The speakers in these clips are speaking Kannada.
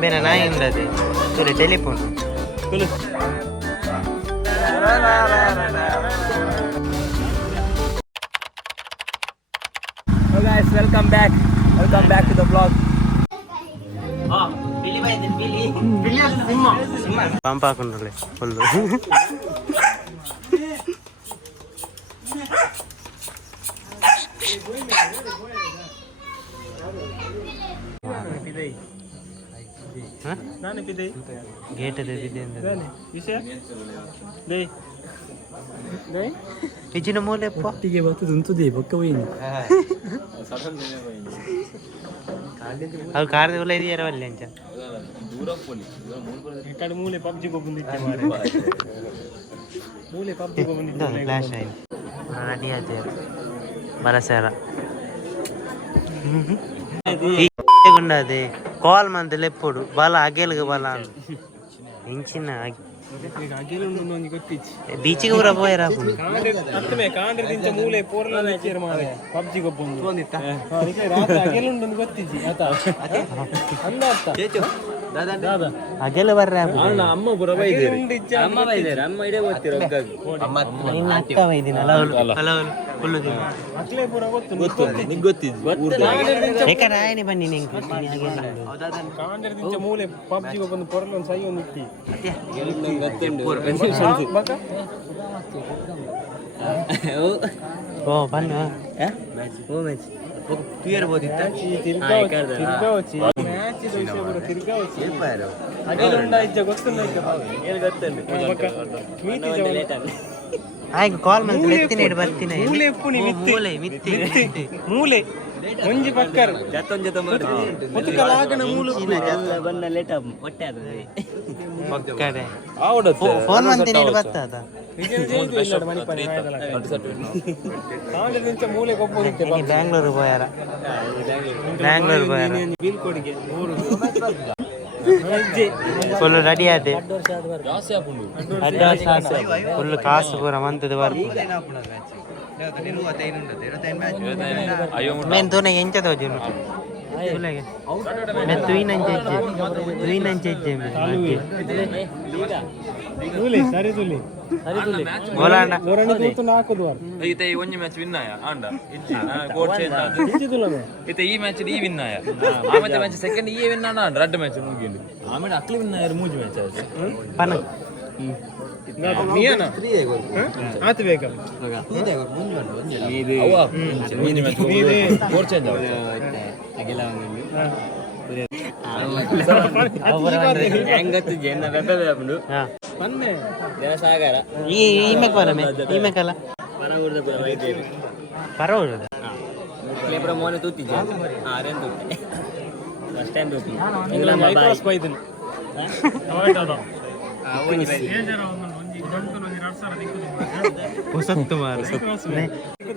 ಬೇರೆ ನಾಯಿ ಉಂಡದೆ telephone guys, welcome back to the vlog. Pump ಹಾಕೊಂಡ್ರಲ್ಲ ಫುಲ್ಲು ಗೇಟ್ ಅದೇ ಬಿದ್ದೆ ಇಜಿನ ಮೂಲೆ ಒಟ್ಟಿಗೆ ಬರ್ತದೆ ಉಂಟುದೇ ಬೊಕ್ಕ ಹೋಯ್ನಿ ಅವ್ರು ಕಾರ್ದ ಒಳ್ಳೆ ಇದೆಯಾರ ಅಲ್ಲಿ ಅಂಚ ಮೂಲೆ ಪಬ್ಜಿ ಮೂಲೆ ಪಬ್ಜಿ ಫ್ಲಾಶ್ ಆಯ್ತು ರೆಡಿ ಆಯ್ತು ಬರಸೇರ ಗುಂಡದೆ ಕಾಲ್ ಮಂತ್ ಲೆಪ್ಪುಡು ಬಲ ಅಗೆಲ್ಗೆ ಬಲ ಇಂಚಿನ ಬೀಚಿಗೆ ಊರ ಹೋಯರ ಮೂಲೆ ಪಬ್ಜಿ ಅಗೆಲ್ಲ ಬರ್ರೆ ಅಮ್ಮ ಪುರ ಅಮ್ಮ ಇಡೇ ಇನ್ನು ಅಕ್ಕ ವೈದಿನಲ್ಲ ರಾಯನಿ ಬನ್ನಿ ಮೂಲೆ ಪಬ್ಜಿ ಬಂದು ಪೊರಲು ಒಂದು ಸೈ ಒಂದು ಇಟ್ಟಿ ಓ ಬನ್ನ ಓ ಮ್ಯಾಚ್ ಕ್ಲಿಯರ್ ಬೋದಿತ್ತ ಆಯ್ತು ಕಾಲ್ ಮಾಡಿ ಎತ್ತಿನ ಇಡು ಬರ್ತೀನಿ ಮೂಲೆ ಮಿತ್ತಿ ಮೂಲೆ ಒಂಜಿ ಪಕ್ಕರ್ ಮುತ್ತುಕಲಾಗನ ಮೂಲು ಬಂದ ಲೇಟ್ ಹೊಟ್ಟೆ ಆದದೆ ಪಕ್ಕಡೆ ಫೋನ್ ಮಂತಿನ ಇಡು ಬರ್ತದ ಬ್ಯಾಂಗ್ಳೂರು ಹೋಯಾರ ಬೀಳ್ಕೊಡಿಗೆ ಫುಲ್ ರೆಡಿ ಆದೆ ಫುಲ್ ಕಾಸು ಪೂರ ಮಂತದ ವರ್ಕ್ ಮೇನ್ ತೋನೆ ಎಂಚ ತೋಜುನು मैं तू ही नंचे बोला ना इते ಒಂಜಿ ಮ್ಯಾಚ್ ವಿನ್ ಆಯ ಆಂಡ ಇಜ್ಜಿ ಕೋಡ್ ಚೇಂಜ್ ಆದ ಇತೆ ಈ ಮ್ಯಾಚ್ ಡಿ ವಿನ್ ಆಯ ಆಮೇಲೆ ಮ್ಯಾಚ್ ಸೆಕೆಂಡ್ ಈ ವಿನ್ ಆನ ರೆಡ್ ಮ್ಯಾಚ್ ಮುಗಿಂದು ಆಮೇಲೆ ಅಕ್ಲಿ ವಿನ್ ಆಯರ್ ಮೂಜಿ ಮ್ಯಾಚ್ ಆದ ಪನ ನೀಯನ ಆತ ಬೇಕ ಇದು ಮೂಜಿ ಮ್ಯಾಚ್ ಕೋಡ್ ಚೇಂಜ್ ಆದ ಅಗೆಲ್ಲ ಹೆಂಗತ್ತು ಜನ ಬೆಬ್ಬೆ ಬಂದು ಬನ್ನೆ ಜನಸಾಗರ ಈ ಮೇಕಲ್ಲ ಪರವೂರದ ಕ್ಲೇಬ್ರ ಮೋನೆ ತೂತಿದ್ದೆ ಆರೇನ್ ತೂತಿ ಫಸ್ಟ್ ಟೈಮ್ ತೂತಿ ಇಂಗ್ಲೆಂಡ್ ಮೈಕ್ರೋಸ್ ಬೈದನು ಹೊಸತ್ತು ಮಾರ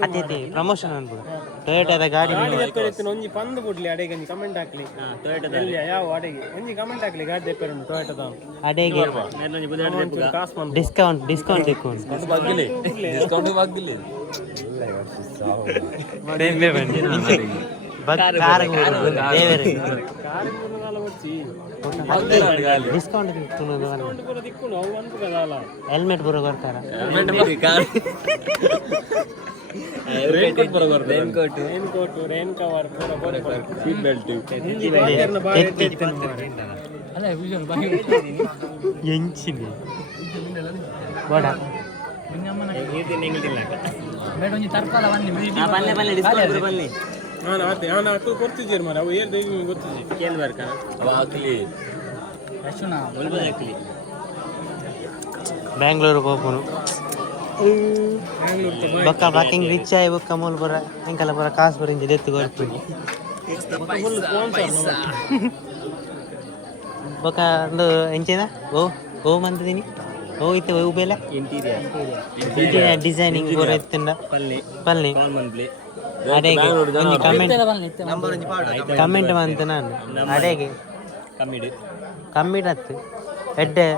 ಅದೇ ಪ್ರಮೋಷನ್ ಅನ್ಬೋದು ಟೊಯೋಟಾದ ಗಾಡಿ ಒಂಜಿ ಪಂದ್ ಬಿಡ್ಲಿ ಅಡೆಗೆ ಕಮೆಂಟ್ ಹಾಕ್ಲಿ ಟೊಯೋಟಾದ ಯಾವ ಅಡೆಗೆ ಒಂಜಿ ಕಮೆಂಟ್ ಹಾಕ್ಲಿ ಗಾಡಿ ದೆಪ್ಪರು ಟೊಯೋಟಾದ ಅಡೆಗೆ ಡಿಸ್ಕೌಂಟ್ ತೆಕ್ಕೊಂಡು ಡಿಸ್ಕೌಂಟ್ ಹೆಲ್ಮೆಟ್ ಬರೋ ಬರ್ತಾರ ರೇನ್ ಕವರ್ ಸೀಟ್ ಬೆಲ್ಟ್ ಎಂಚಿನಿ ಬಡ ನಾನು ಕೊಡ್ತಿದ್ದೀರಿ ಮರ ಅವು ಏನು ಗೊತ್ತಿದ್ದಿ ಕೇಳ್ಬಾರ್ಕ ಬ್ಯಾಂಗ್ಳೂರಿಗೆ ಹೋಗ್ಬೋದು ಬೊಕ್ಕ ಬಾಕಿಂಗ್ ರಿಚ್ ಆಗಿ ಬೊಕ್ಕ ಮೂಲ ಬರ ಹೆಂಗೆಲ್ಲ ಬರ ಕಾಸು ಬರಿಂದ ಎತ್ತು ಕೊಡ್ತೀನಿ ಬೊಕ್ಕ ಒಂದು ಎಂಚಿನ ಓ ಮಂತದಿನಿ ಓ ಇತ್ತು ಓ ಬೇಲ ಇಂಟೀರಿಯರ್ ಡಿಸೈನಿಂಗ್ ಬರೋ ಎತ್ತಿಂದ ಪಲ್ಲೆ ಅಡೆಗೆ ಒಂದು ಕಮೆಂಟ್ ಬಂತು ನಾನು ಅಡೆಗೆ ಕಮ್ಮಿಡತ್ತು ಎಡ್ಡೆ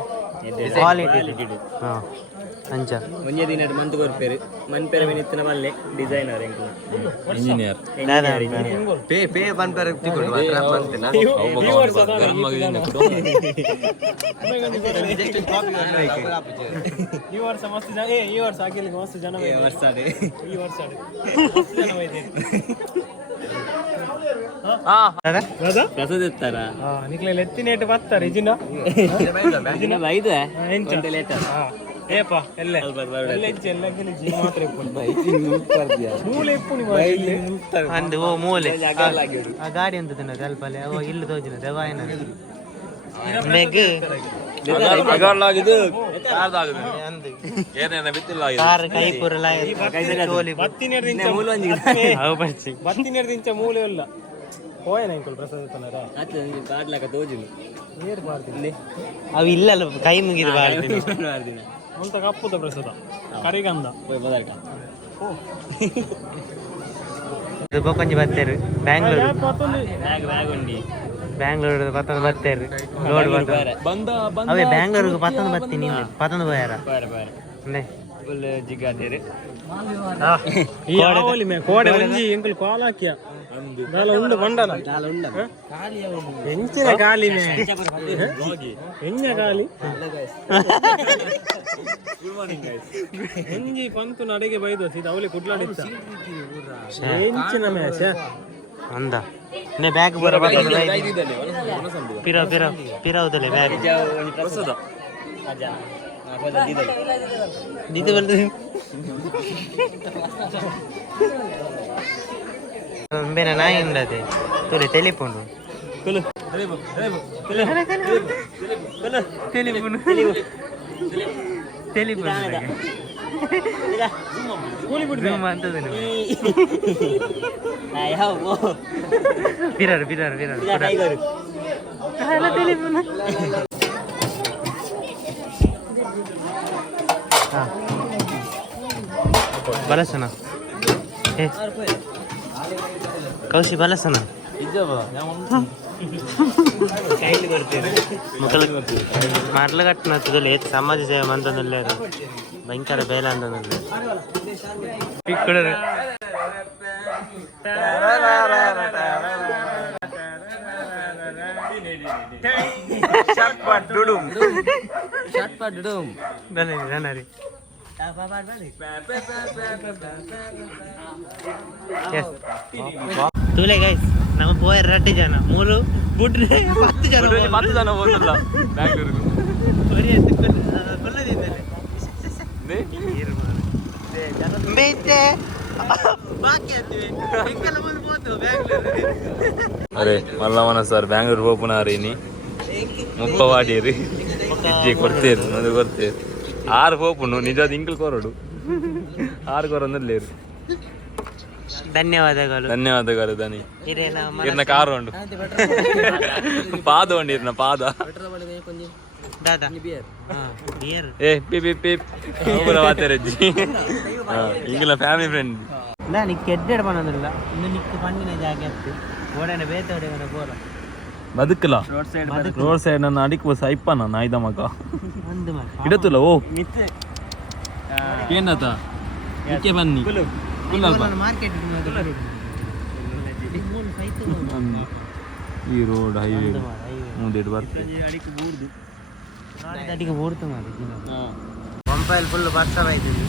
ಕ್ವಾಲಿಟಿ ಹಾಂ ಅಂಚ ಒಂದೇ ದಿನ ಮಂತ್ ಕೊರ್ಪೇರು ಮನ್ಪೇರ ಮಿನಿತ್ತಿನ ಬಲ್ಲೆ ಡಿಸೈನರ್ ಇಂಜಿನಿಯರ್ ಪೇ ಪೇ ಬಂಪರ್ ತಿಕೊಂಡು ಈ ವರ್ಷ ಮಸ್ತ್ ಜನ ಈ ವರ್ಷ ಹಾಕಿಲಿಕ್ಕೆ ಮಸ್ತ್ ಜನ ಈ ವರ್ಷ ಪ್ರಸಾದ ಇರ್ತಾರ ನಿಕ್ಲೆಲ್ಲ ಎತ್ತಿನೇಟ್ ಬರ್ತಾರೆ ಇಜಿನ ಐದು ಏಪ ಎಲ್ಲ ಎಲ್ಲ ಇಜ್ಜಿ ಎಲ್ಲ ಗೆಲಿಜಿ ಮಾತ್ರ ಮೂಲೆ ಇಪ್ಪು ನೀವು ಅಂದು ಓ ಮೂಲೆ ಆ ಗಾಡಿ ಅಂತ ತಿನ್ನ ಕಲ್ಪಲೆ ಅವ ಇಲ್ಲಿ ತೋಜಿನ ದವಾಯನ ಮೆಗ್ ಅಗರ್ಲಾಗಿದ್ದು ಕಾರ್ದಾಗಿದೆ ಅಂದು ಏನೇನ ಬಿತ್ತಿಲ್ಲ ಕಾರ್ ಕೈ ಪುರಲ ತೋಲಿ ಬತ್ತಿನೇರ್ದಿಂಚ ಅವು ಬರ್ಚಿ ಬತ್ತಿನೇರ್ದಿಂಚ ಮೂಲೆ ಇಲ್ಲ ಹೋಯನ ಇಂಕೊಲ್ ಪ್ರಸಾದ ತನರ ಕಾಡ್ಲಾಕ ತೋಜಿಲ್ಲ ನೀರು ಮಾಡ್ತೀನಿ ಅವು ಇಲ್ಲಲ್ಲ ಕೈ ಮುಗಿದು ಬಾಳ್ತೀನಿ ಅಂತ ಕಪ್ಪುದ ಪ್ರಸಾದ ಕರಿಗಂಧ ಕೊಂಚ ಬರ್ತೇರು ಬ್ಯಾಂಗ್ಳೂರು ಉಂಡಿ ಬ್ಯಾಂಗ್ಳೂರು ಪತ್ತೊಂದು ಬರ್ತೇರು ಲೋಡ್ ಬಂದ ಅವೇ ಬ್ಯಾಂಗ್ಳೂರ್ಗೆ ಪತ್ತೊಂದು ಬರ್ತೀನಿ ಪತ್ತೊಂದು ಹೋಯಾರ ಫುಲ್ ಜಿಗಾದೇರಿ ಈ ಆವಲಿ ಮೇ ಕೋಡೆ ಒಂಜಿ ಎಂಕಲ್ ಕಾಲ್ ಹಾಕಿಯ ದಾಲ ಉಂಡು ಬಂಡಲ ಎಂಚಿನ ಕಾಲಿ ಮೇ ಎಂಜ ಕಾಲಿ ಎಂಜಿ ಪಂತು ನಡೆಗೆ ಬೈದು ಸೀದಾ ಅವಲಿ ಕುಡ್ಲಾಡಿತ್ತ ಎಂಚಿನ ಮ್ಯಾಚ ಅಂದ ನೆ ಬ್ಯಾಗ್ ಬರ ಪಿರಾವ್ ಪಿರಾವ್ ಪಿರಾವ್ದಲೆ ಬ್ಯಾಗ್ ದಿದು ಬಲ್ದು ಬೇನ ನಾಯಿ ಉಂಡದೆ ತುಲೆ ಟೆಲಿಫೋನ್ ಟೆಲಿಫೋನ್ ಟೆಲಿಫೋನ್ ಪಿರಾರು ಪಿರಾರು ಪಿರಾರು ಟೆಲಿಫೋನ್ ಬಲಸನ ಏ ಕೌಶಿ ಬಲಸನ ಮರ್ಲ ಕಟ್ಟಿನ ಸಮಾಜ ಸೇವೆ ಮಂತಂದಲ್ಲೇ ಭಯಂಕರ ಬೇಲ ಅಂತಂದ್ರೆ ತುಲೆ ಗೈಸ್ ನಮ್ಮ ಪೋಯ 2 ಜನ 3 ಬಿಟ್ರೆ 10 ಜನ 10 ಜನ ಹೋಗಲ್ಲ ಬ್ಯಾಂಗ್ಳೂರ್ಗೆ ಅರೆ ಮಲ್ಲವನ ಸರ್ ಬ್ಯಾಂಗ್ಳೂರ್ ಹೋಪುನಾರೀನಿ ಮುಪ್ಪವಾಡೀರಿ ಇಜ್ಜಿ ಕೊಡ್ತೇರು ಅದು ಕೊಡ್ತೇರು 6 ಹೋಪುನು ನಿಜವಾದ ಇಂಕಲ್ ಕೋರಡು 6 ಕೋರೊಂದಲ್ಲೇರು ಧನ್ಯವಾದಗಳು ಧನ್ಯವಾದಗಳು ದನಿ ಇರ್ನ ಕಾರು ಉಂಡು ಪಾದ ಉಂಡು ಇರ್ನ ಪಾದ ದಾದಾ ಬಿಯರ್ ಏ ಪಿಪ್ ಪಿಪ್ ಪಿಪ್ ಮಾತಾರಜ್ಜಿ ಇಂಗಿನ ಫ್ಯಾಮಿಲಿ ಫ್ರೆಂಡ್ ನಿಕ್ ಎಡ್ಡೆಡ್ ಪನ್ನೋದಿಲ್ಲ ಇನ್ನು ನಿಕ್ ಪಂಡಿನ ಜಾಗ ಇತ್ತು ಓಡನೆ ಬೇತೆ ಹೊಡೆವನ ಬೋರ ಬದುಕಲ ರೋಡ್ ಸೈಡ್ ನನ್ನ ಅಡಿಕ್ ಸೈಪ್ಪ ನಾನು ಆಯ್ದ ಮಗ ಒಂದು ಮಗ ಇಡತ್ತಲ್ಲ ಓ ಏನತ ಇಕ್ಕೆ ಬನ್ನಿ ಮಾರ್ಕೆಟ್ ಈ ರೋಡ್ ಹೈವೇ ಮುಂದೆ ಬರ್ತದೆ ಅಡಿಗೆ ಬೋರ್ತು ಮಾಡಿ ಪಂಪೈಲ್ ಫುಲ್ ಬರ್ಸ ಆಯ್ತಿದ್ವಿ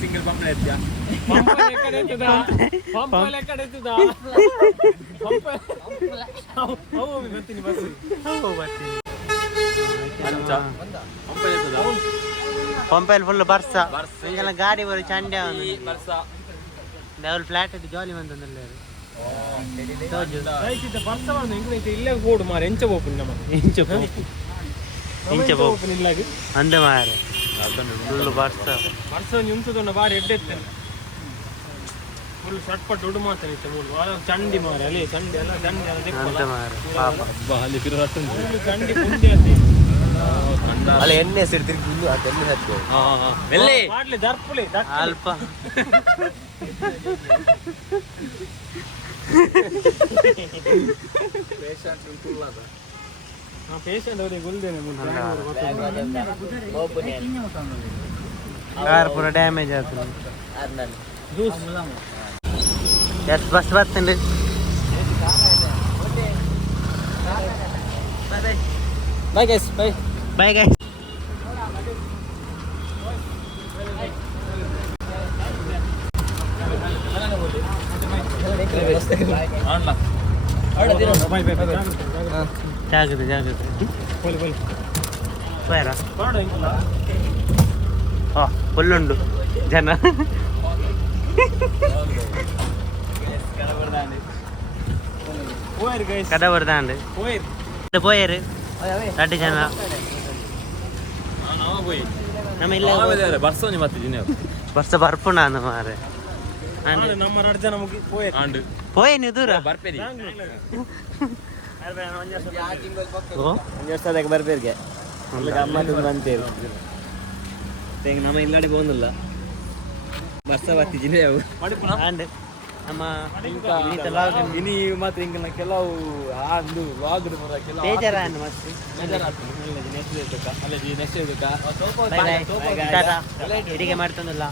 ಸಿಂಗಲ್ ಪಂಪ್ ಎತ್ತ್ಯಾ ಪಂಪೈಲ್ ಫುಲ್ ಬರ್ಸ ಹಿಂಗೆಲ್ಲ ಗಾಡಿ ಬರೋ ಚಂಡೆ ಲೆವೆಲ್ ಫ್ಲಾಟ್ ಇಟ್ಟು ಜಾಲಿ ಬಂತಂದ್ರೆ ಇಲ್ಲೇ ಕೂಡು ಮಾರ ಎಂಚ ಬೋಪುನಿ ನಮ್ಮ ಇಂಚ ಬೋಪುನಿ ಇಲ್ಲ ಅಂದೆ ಮಾರೆ ಫುಲ್ ಬರ್ಸ ವರ್ಷ ನಿಂತದನ್ನ ಬಾರಿ ಎಡ್ಡೆತ್ತೇನೆ ಫುಲ್ ಸಟ್ಪಟ್ ದುಡ್ಡು ಮಾತಾಡಿತ್ತು ಮೂರು ಚಂಡಿ ಮಾರ ಅಲ್ಲಿ ಚಂಡಿ ಎಲ್ಲ ಚಂಡಿ ಅಂದೆ ಮಾರೆ ಪಾಪ ಅಲ್ಲಿ ಚಂಡಿ ಕುಂಡಿ ಅದೇ ಅಲ್ಲಿ ಎಣ್ಣೆ ಸಿಡ್ತಿರ್ಗಿ ಇನ್ನು ಅದು ಎಣ್ಣೆ ಹತ್ತು ಮಾಡ್ಲಿ ದರ್ಪುಲಿ ಅಲ್ಪ ಪೇಷಂಟ್ ಅವರಿಗೆ ಗುಲ್ದೇನೆ ಕಾರ್ ಪೂರ ಡ್ಯಾಮೇಜ್ ಆಗ್ತದೆ. ಎಷ್ಟು ಬಸ್ ಬರ್ತೇನೆ ಬಾಯ್ ಗೈಸ್ ಬಾಯ್. ಬೈ ಗೈ. ಜಾಗ್ರತೆ ಜಾಗ್ರತೆ ಬೇಡ ಓ ಫುಲ್ಲುಂಡು ಜನ. ಕಡ ಬರ್ದಾಂಡು പോയര് 2 ಜನ ನಮ್ಮ ಇಲ್ಲ ಬರ್ಸ ಮತ್ತೆ ಜಿನ ವರ್ಷ ಬರ್ಪುಣಾನು ಮಾರೆ ನಮ್ಮ 2 ಜನ ಮುಗಿ ಆಂಡ್ పోయేని దూర ಬರ್ಪೇರಿ ವರ್ಷದಾಗ ಬರ್ಬೇರ್ಗೆ ಗಮ್ಮತ್ತು ಬಂತೇವೆ ತೆಂಗ್ ನಮ್ಮ ಇಲ್ಲಾಡಿ ಬಂದಿಲ್ಲ ಬರ್ಸ ಬರ್ತಿದ್ದೀನಿ ಅವು ಅಂಡ್ ನಮ್ಮ ಇನಿ ಮಾತ್ರ ಹಿಂಗ ಕೆಲವು ಒಂದು ವಾಗದ ಮರ ಕೆಲವು ಬೇಜಾರ ಅನ್ನು ಮತ್ತೆ ನೆಕ್ಸ್ಟ್ ಬೈ ಬೈ ಟಾಟಾ. ಹೀಗೆ ಮಾಡ್ತಂದಲ್ಲ